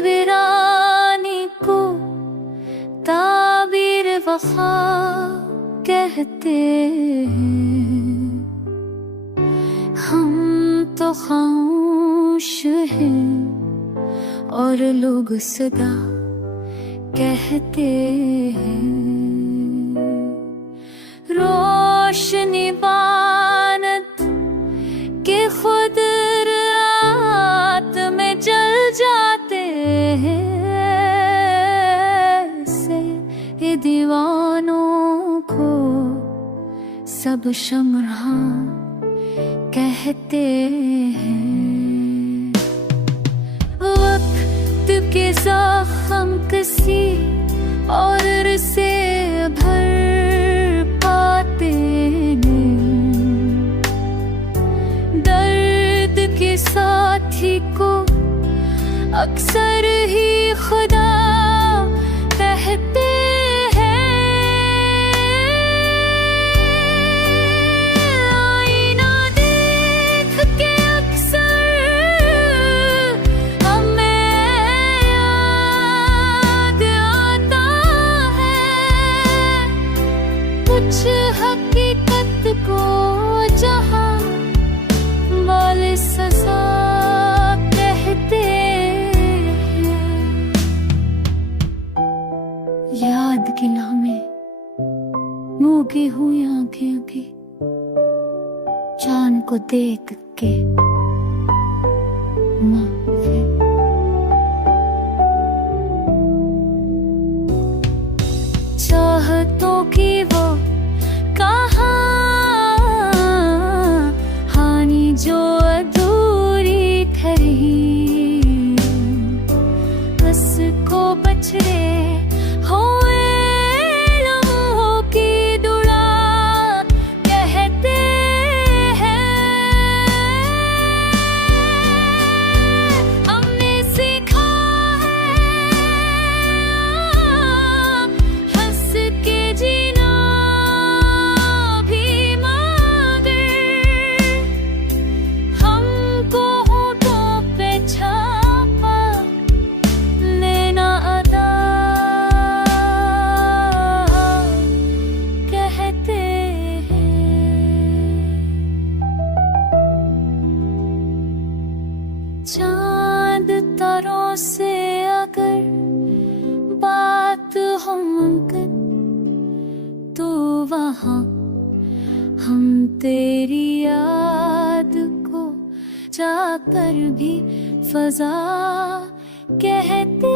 वीरानी को ताबीर वफा कहते हैं। हम तो खामोश हैं और लोग सदा कहते हैं। रोशनी बानत के खुद रात में जल जाते हैं। से ये दीवानों को सब शम्हा कहते हैं। वक्त के ज़ख्म किसी और से भर पाते हैं। दर्द के साथी को अक्सर ही खुदा कहते हैं। आईना देख के अक्सर हमें याद आता है कुछ हकीकत को जहां वाले सजा कहते हैं। याद की लम्हें मूगी हुई आंखें की चांद को देख के माफी। चाहतों की वो कहानी जो अधूरी ठहरी बस को बछड़े हुए लम्हों की दुआ कहते हैं। हमने सीखा है हंस के जीना भी मगर हमको होठों पे छापा लेना अदा कहते हैं। चांद तारों से अगर बात हो मुमकिन तो वहाँ हम तेरी याद को जाकर भी फजा कहते